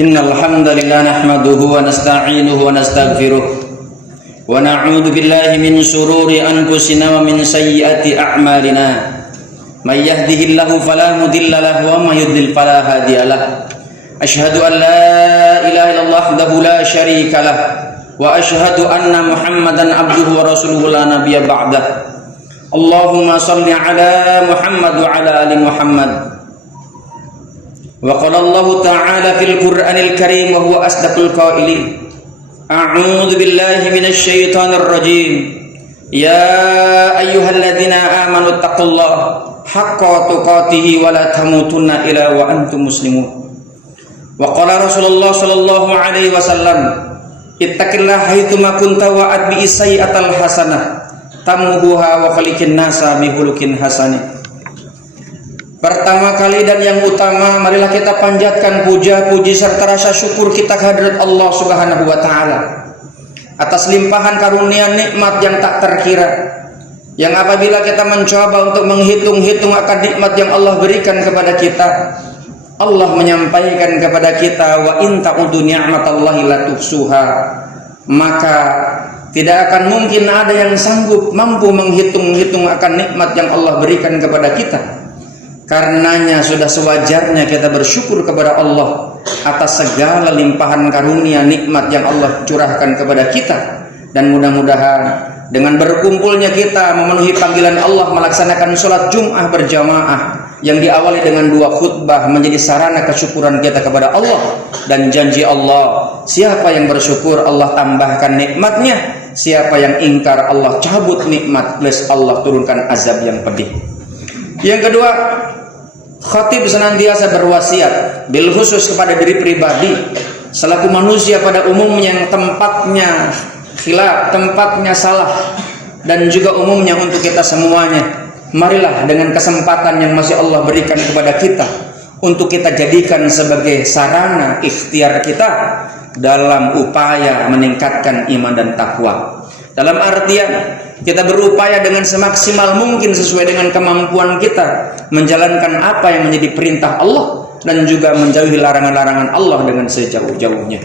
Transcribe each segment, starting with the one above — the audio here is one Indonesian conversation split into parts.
Innal hamdalillah nahmaduhu wa nasta'inuhu wa nastaghfiruh wa na'udzu billahi min shururi anfusina wa min sayyiati a'malina. May yahdihillahu fala mudilla lahu wa may yudlil fala hadiya lahu. Asyhadu an la ilaha illallah wahdahu la syarika lah wa asyhadu anna Muhammadan abduhu wa rasuluhu la nabiyya ba'dah. Allahumma shalli ala Muhammad wa ala ali Muhammad. Wa qala Allah ta'ala fil Qur'anil Karim wa huwa asdaqul qailin. A'udzu billahi minasy syaithanir rajim. Ya ayyuhalladzina amanu taqullaha haqqa tuqatih wa la tamutunna illa wa antum muslimun. Wa qala Rasulullah sallallahu alaihi wasallam, ittaqillaha haitsuma kunta wa atbi sayyi'atal hasanah tamuhuha wa khaliqin nasa bi khuluqin hasanin. Pertama kali dan yang utama, marilah kita panjatkan puja-puji serta rasa syukur kita kehadirat Allah Subhanahu wa taala atas limpahan karunia nikmat yang tak terkira, yang apabila kita mencoba untuk menghitung-hitung akan nikmat yang Allah berikan kepada kita, Allah menyampaikan kepada kita, wa in ta'udu ni'matallahi la tuhsuha, maka tidak akan mungkin ada yang sanggup mampu menghitung-hitung akan nikmat yang Allah berikan kepada kita. Karenanya sudah sewajarnya kita bersyukur kepada Allah atas segala limpahan karunia nikmat yang Allah curahkan kepada kita. Dan mudah-mudahan dengan berkumpulnya kita memenuhi panggilan Allah melaksanakan sholat Jum'ah berjamaah yang diawali dengan 2 khutbah menjadi sarana kesyukuran kita kepada Allah. Dan janji Allah, siapa yang bersyukur Allah tambahkan nikmatnya, siapa yang ingkar Allah cabut nikmat plus Allah turunkan azab yang pedih. Yang kedua, khatib senantiasa berwasiat bil khusus kepada diri pribadi selaku manusia pada umumnya yang tempatnya khilaf, tempatnya salah, dan juga umumnya untuk kita semuanya. Marilah dengan kesempatan yang masih Allah berikan kepada kita untuk kita jadikan sebagai sarana ikhtiar kita dalam upaya meningkatkan iman dan takwa. Dalam artian kita berupaya dengan semaksimal mungkin sesuai dengan kemampuan kita menjalankan apa yang menjadi perintah Allah dan juga menjauhi larangan-larangan Allah dengan sejauh-jauhnya.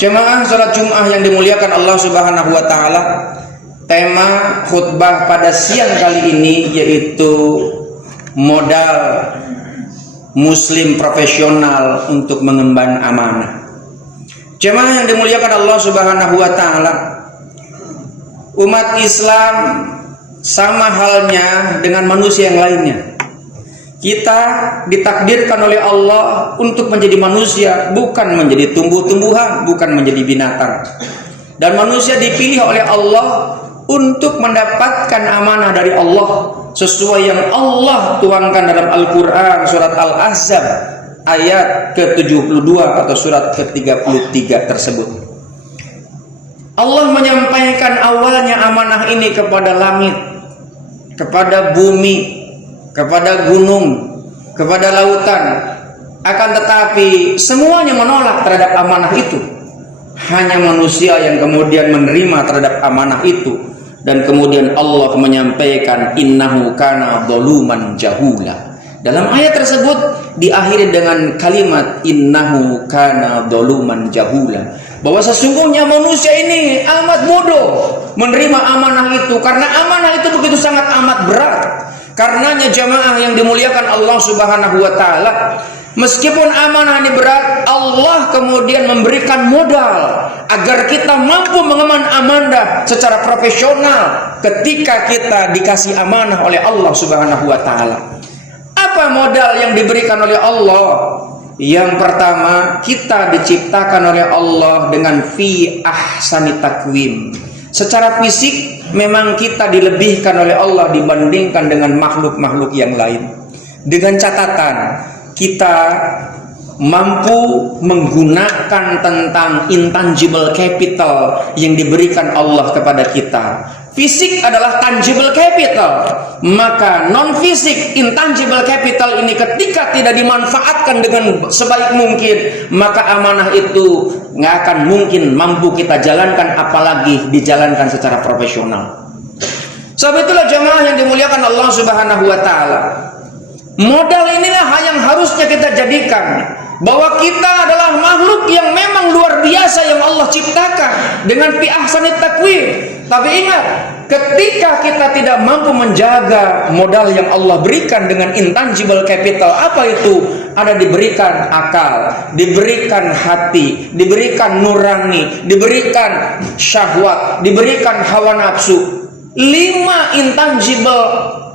Jemaah salat Jum'ah yang dimuliakan Allah Subhanahu wa taala, tema khutbah pada siang kali ini yaitu modal muslim profesional untuk mengemban amanah. Jemaah yang dimuliakan Allah Subhanahu wa taala, umat Islam sama halnya dengan manusia yang lainnya. Kita ditakdirkan oleh Allah untuk menjadi manusia, bukan menjadi tumbuh-tumbuhan, bukan menjadi binatang. Dan manusia dipilih oleh Allah untuk mendapatkan amanah dari Allah sesuai yang Allah tuangkan dalam Al-Quran surat Al-Ahzab ayat ke-72 atau surat ke-33 tersebut. Allah menyampaikan awalnya amanah ini kepada langit, kepada bumi, kepada gunung, kepada lautan. Akan tetapi semuanya menolak terhadap amanah itu. Hanya manusia yang kemudian menerima terhadap amanah itu. Dan kemudian Allah menyampaikan innahu kana zaluman jahula. Dalam ayat tersebut diakhiri dengan kalimat innahu kana zaluman jahula, bahwa sesungguhnya manusia ini amat bodoh menerima amanah itu, karena amanah itu begitu sangat amat berat. Karenanya jamaah yang dimuliakan Allah Subhanahu wa taala, meskipun amanah ini berat, Allah kemudian memberikan modal agar kita mampu mengemban amanah secara profesional ketika kita dikasih amanah oleh Allah Subhanahu wa taala. Apa modal yang diberikan oleh Allah? Yang pertama, kita diciptakan oleh Allah dengan fi ahsani takwim. Secara fisik memang kita dilebihkan oleh Allah dibandingkan dengan makhluk-makhluk yang lain. Dengan catatan kita mampu menggunakan tentang intangible capital yang diberikan Allah kepada kita. Fisik adalah tangible capital, maka non-fisik intangible capital ini ketika tidak dimanfaatkan dengan sebaik mungkin, maka amanah itu nggak akan mungkin mampu kita jalankan, apalagi dijalankan secara profesional. Sebab itulah jemaah yang dimuliakan Allah Subhanahu wa taala, modal inilah yang harusnya kita jadikan bahwa kita adalah makhluk yang memang luar biasa yang Allah ciptakan dengan fi ahsanit taqwim. Tapi ingat, ketika kita tidak mampu menjaga modal yang Allah berikan dengan intangible capital, apa itu? Ada diberikan akal, diberikan hati, diberikan nurani, diberikan syahwat, diberikan hawa nafsu. 5 intangible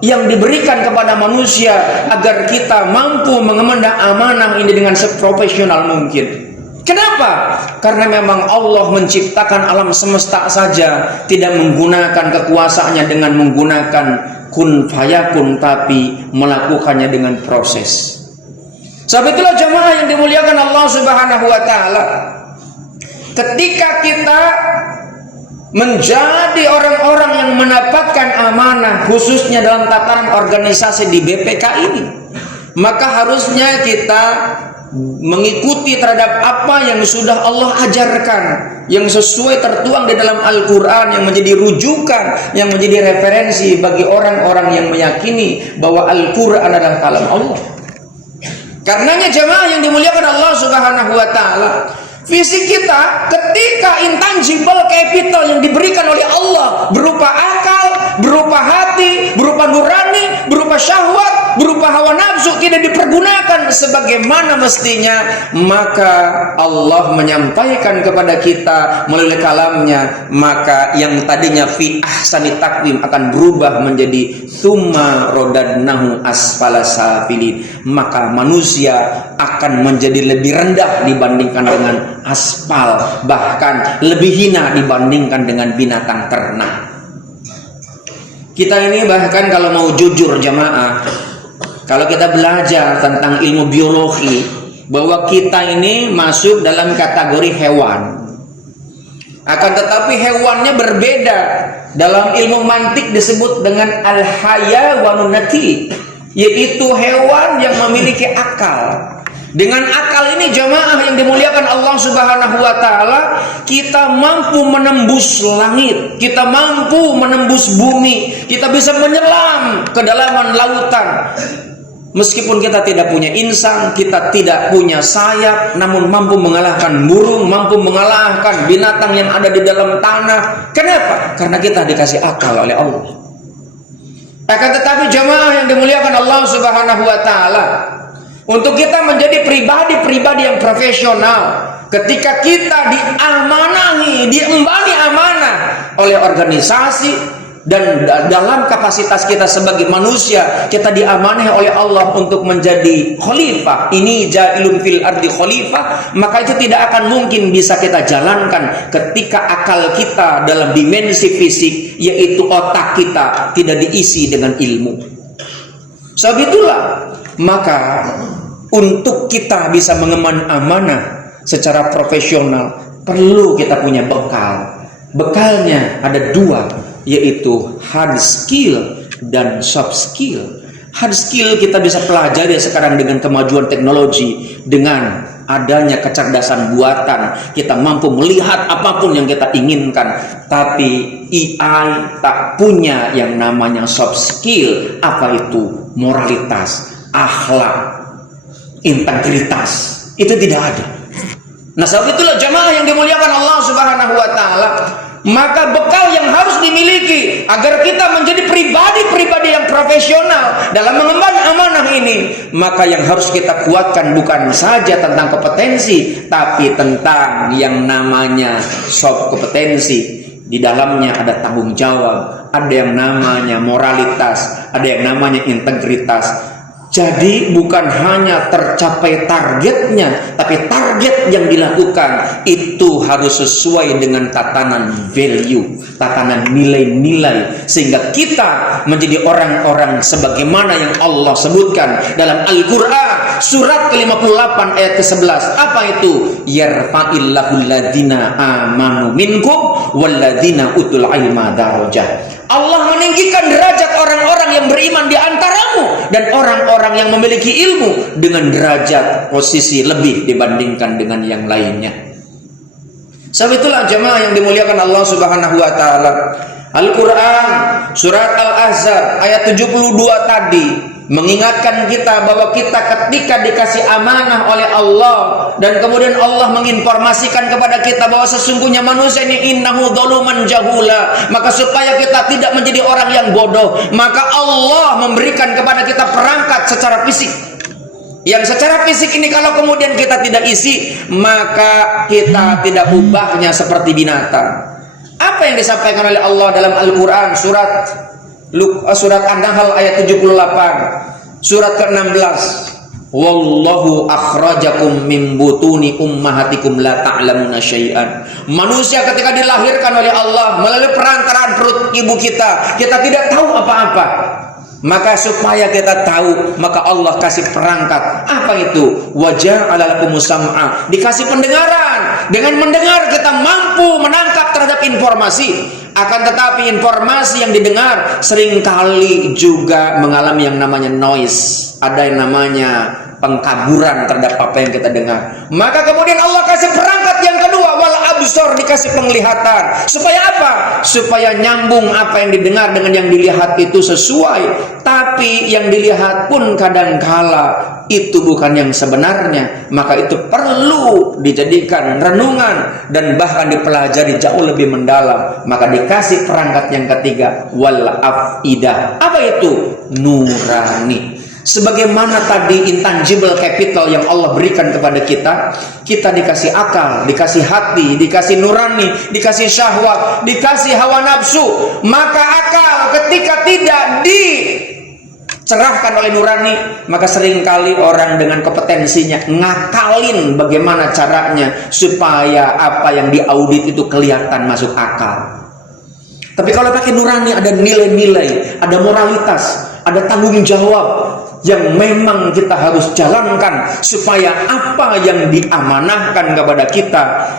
yang diberikan kepada manusia agar kita mampu mengemban amanah ini dengan seprofesional mungkin. Kenapa? Karena memang Allah menciptakan alam semesta saja tidak menggunakan kekuasaannya dengan menggunakan kun fayakun, tapi melakukannya dengan proses. Sebab itulah jamaah yang dimuliakan Allah Subhanahu wa taala, ketika kita menjadi orang-orang yang mendapatkan amanah khususnya dalam tataran organisasi di BPK ini, maka harusnya kita mengikuti terhadap apa yang sudah Allah ajarkan, yang sesuai tertuang di dalam Al-Quran, yang menjadi rujukan, yang menjadi referensi bagi orang-orang yang meyakini bahwa Al-Quran adalah kalam Allah. Karenanya jemaah yang dimuliakan Allah Subhanahu wa taala, visi kita ketika intangible capital yang diberikan oleh Allah berupa akal, berupa hati, berupa nurani, berupa syahwat, berupa hawa nafsu tidak dipergunakan sebagaimana mestinya, maka Allah menyampaikan kepada kita melalui kalamnya, maka yang tadinya fi ahsani taqwim akan berubah menjadi tsumma rodadnahu asfala safilin, maka manusia akan menjadi lebih rendah dibandingkan dengan aspal, bahkan lebih hina dibandingkan dengan binatang ternak. Kita ini bahkan kalau mau jujur jamaah, kalau kita belajar tentang ilmu biologi, bahwa kita ini masuk dalam kategori hewan. Akan tetapi hewannya berbeda. Dalam ilmu mantik disebut dengan al-hayawanun nati, yaitu hewan yang memiliki akal. Dengan akal ini jamaah yang dimuliakan Allah Subhanahu wa taala, kita mampu menembus langit, kita mampu menembus bumi, kita bisa menyelam ke dalaman lautan. Meskipun kita tidak punya insang, kita tidak punya sayap, namun mampu mengalahkan burung, mampu mengalahkan binatang yang ada di dalam tanah. Kenapa? Karena kita dikasih akal oleh Allah. Akan tetapi jamaah yang dimuliakan Allah Subhanahu wa taala, untuk kita menjadi pribadi-pribadi yang profesional, ketika kita diamanahi, diembani amanah oleh organisasi, dan dalam kapasitas kita sebagai manusia, kita diamanahi oleh Allah untuk menjadi khalifah, ini ja'ilun fil ardi khalifah, maka itu tidak akan mungkin bisa kita jalankan ketika akal kita dalam dimensi fisik, yaitu otak kita, tidak diisi dengan ilmu. Sebab itulah, maka untuk kita bisa mengemban amanah secara profesional, perlu kita punya bekal. Bekalnya ada 2, yaitu hard skill dan soft skill. Hard skill kita bisa pelajari sekarang dengan kemajuan teknologi, dengan adanya kecerdasan buatan, kita mampu melihat apapun yang kita inginkan. Tapi AI tak punya yang namanya soft skill. Apa itu? Moralitas, akhlak, integritas, itu tidak ada. Nah, sebab itulah jamaah yang dimuliakan Allah Subhanahu wa taala, maka bekal yang harus dimiliki agar kita menjadi pribadi-pribadi yang profesional dalam mengemban amanah ini, maka yang harus kita kuatkan bukan saja tentang kompetensi, tapi tentang yang namanya soft kompetensi. Di dalamnya ada tanggung jawab, ada yang namanya moralitas, ada yang namanya integritas. Jadi bukan hanya tercapai targetnya, tapi target yang dilakukan itu harus sesuai dengan tatanan value, tatanan nilai-nilai, sehingga kita menjadi orang-orang sebagaimana yang Allah sebutkan dalam Al-Quran surat ke-58 ayat ke-11. Apa itu? Yarfa'illahul ladzina amanu minkum walladzina utul ilma darajah. Allah meninggikan derajat orang-orang yang beriman di antaramu dan orang-orang yang memiliki ilmu dengan derajat posisi lebih dibandingkan dengan yang lainnya. Sebab itulah jemaah yang dimuliakan Allah Subhanahu wa taala, Al-Quran surat Al-Ahzab ayat 72 tadi mengingatkan kita bahwa kita ketika dikasih amanah oleh Allah dan kemudian Allah menginformasikan kepada kita bahwa sesungguhnya manusia ini innahu dzaluman jahula, maka supaya kita tidak menjadi orang yang bodoh, maka Allah memberikan kepada kita perangkat secara fisik. Yang secara fisik ini kalau kemudian kita tidak isi, maka kita tidak ubahnya seperti binatang. Apa yang disampaikan oleh Allah dalam Al-Quran surat An-Nahl ayat 78, surat ke-16, wallahu akhrajakum min butuni ummahatikum la ta'lamuna syai'an. Manusia ketika dilahirkan oleh Allah melalui perantaraan perut ibu kita tidak tahu apa-apa. Maka supaya kita tahu, maka Allah kasih perangkat. Apa itu? Waja'ala lakumus sam'a, dikasih pendengaran. Dengan mendengar kita mampu menangkap terhadap informasi. Akan tetapi informasi yang didengar seringkali juga mengalami yang namanya noise. Ada yang namanya pengkaburan terhadap apa yang kita dengar. Maka kemudian Allah kasih perangkat yang kedua, wal absor, dikasih penglihatan. Supaya apa? Supaya nyambung apa yang didengar dengan yang dilihat itu sesuai. Tapi yang dilihat pun kadangkala itu bukan yang sebenarnya. Maka itu perlu dijadikan renungan dan bahkan dipelajari jauh lebih mendalam. Maka dikasih perangkat yang ketiga, wal afidah. Apa itu? Nurani. Sebagaimana tadi intangible capital yang Allah berikan kepada kita, kita dikasih akal, dikasih hati, dikasih nurani, dikasih syahwat, dikasih hawa nafsu. Maka akal ketika tidak dicerahkan oleh nurani, maka seringkali orang dengan kompetensinya ngakalin bagaimana caranya supaya apa yang diaudit itu kelihatan masuk akal. Tapi kalau pakai nurani ada nilai-nilai, ada moralitas, ada tanggung jawab yang memang kita harus jalankan supaya apa yang diamanahkan kepada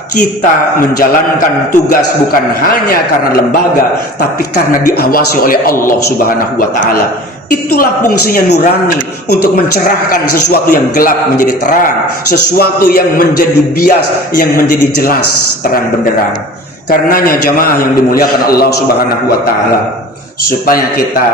kita menjalankan tugas bukan hanya karena lembaga, tapi karena diawasi oleh Allah Subhanahu wa Ta'ala. Itulah fungsinya nurani, untuk mencerahkan sesuatu yang gelap menjadi terang, sesuatu yang menjadi bias yang menjadi jelas terang benderang. Karenanya jamaah yang dimuliakan Allah Subhanahu wa Ta'ala, supaya kita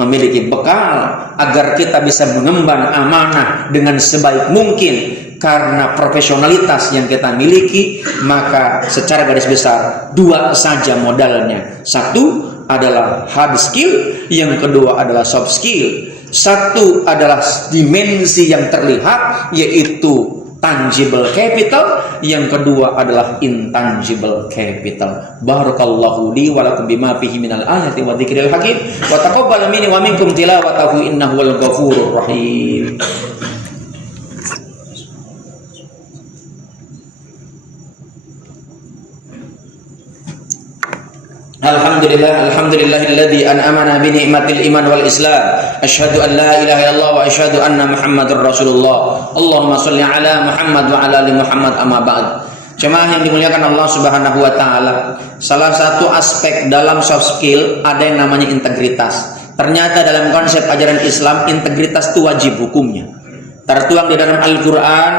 memiliki bekal agar kita bisa mengemban amanah dengan sebaik mungkin karena profesionalitas yang kita miliki, maka secara garis besar dua saja modalnya. Satu adalah hard skill, yang kedua adalah soft skill. Satu adalah dimensi yang terlihat, yaitu tangible capital, yang kedua adalah intangible capital. Barakallahu li wa lakum bima fihi minal ayati wa dzikril hakim wa taqabbal minni wa minkum tilawatahu innahu wal ghafurur rahim. Alhamdulillahilladzi an'amana bi ni'matil iman wal islam. Asyhadu an la ilaha illallah wa asyhadu anna Muhammadar Rasulullah. Allahumma shalli ala Muhammad wa ala ali Muhammad, amma ba'd. Jemaah yang dimuliakan Allah Subhanahu wa Ta'ala, salah satu aspek dalam soft skill ada yang namanya integritas. Ternyata dalam konsep ajaran Islam, integritas itu wajib hukumnya. Tertuang di dalam Al-Quran,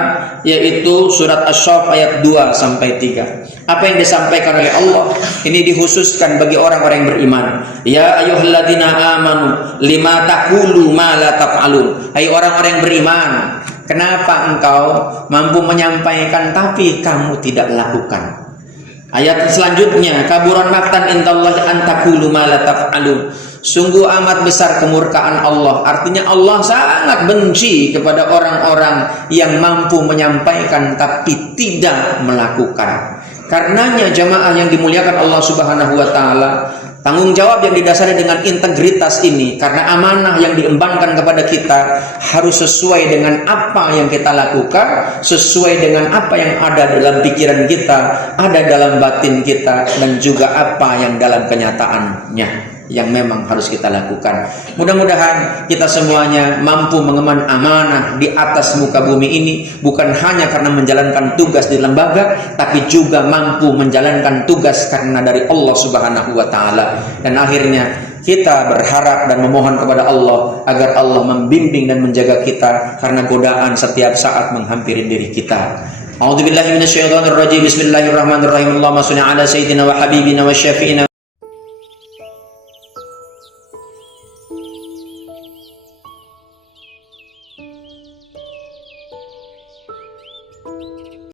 yaitu surat Asy-Syaff ayat 2 sampai 3. Apa yang disampaikan oleh Allah ini dikhususkan bagi orang-orang yang beriman. Ya ayyuhalladzina amanu lima taqulu ma la taf'alun. Hai orang-orang yang beriman, kenapa engkau mampu menyampaikan tapi kamu tidak lakukan? Ayat selanjutnya, kaburan maqtan indallahi an taqulu ma la taf'alun. Sungguh amat besar kemurkaan Allah. Artinya Allah sangat benci kepada orang-orang yang mampu menyampaikan tapi tidak melakukan. Karenanya jamaah yang dimuliakan Allah Subhanahu wa Ta'ala, tanggung jawab yang didasari dengan integritas ini, karena amanah yang diembankan kepada kita harus sesuai dengan apa yang kita lakukan, sesuai dengan apa yang ada dalam pikiran kita, ada dalam batin kita, dan juga apa yang dalam kenyataannya yang memang harus kita lakukan. Mudah-mudahan kita semuanya mampu mengemban amanah di atas muka bumi ini, bukan hanya karena menjalankan tugas di lembaga, tapi juga mampu menjalankan tugas karena dari Allah Subhanahu wa Ta'ala. Dan akhirnya kita berharap dan memohon kepada Allah agar Allah membimbing dan menjaga kita, karena godaan setiap saat menghampiri diri kita. A'udzubillahi minasyaitonir rajim. Bismillahirrahmanirrahim. Allahumma shalli ala sayyidina wa habibina wa syafi'ina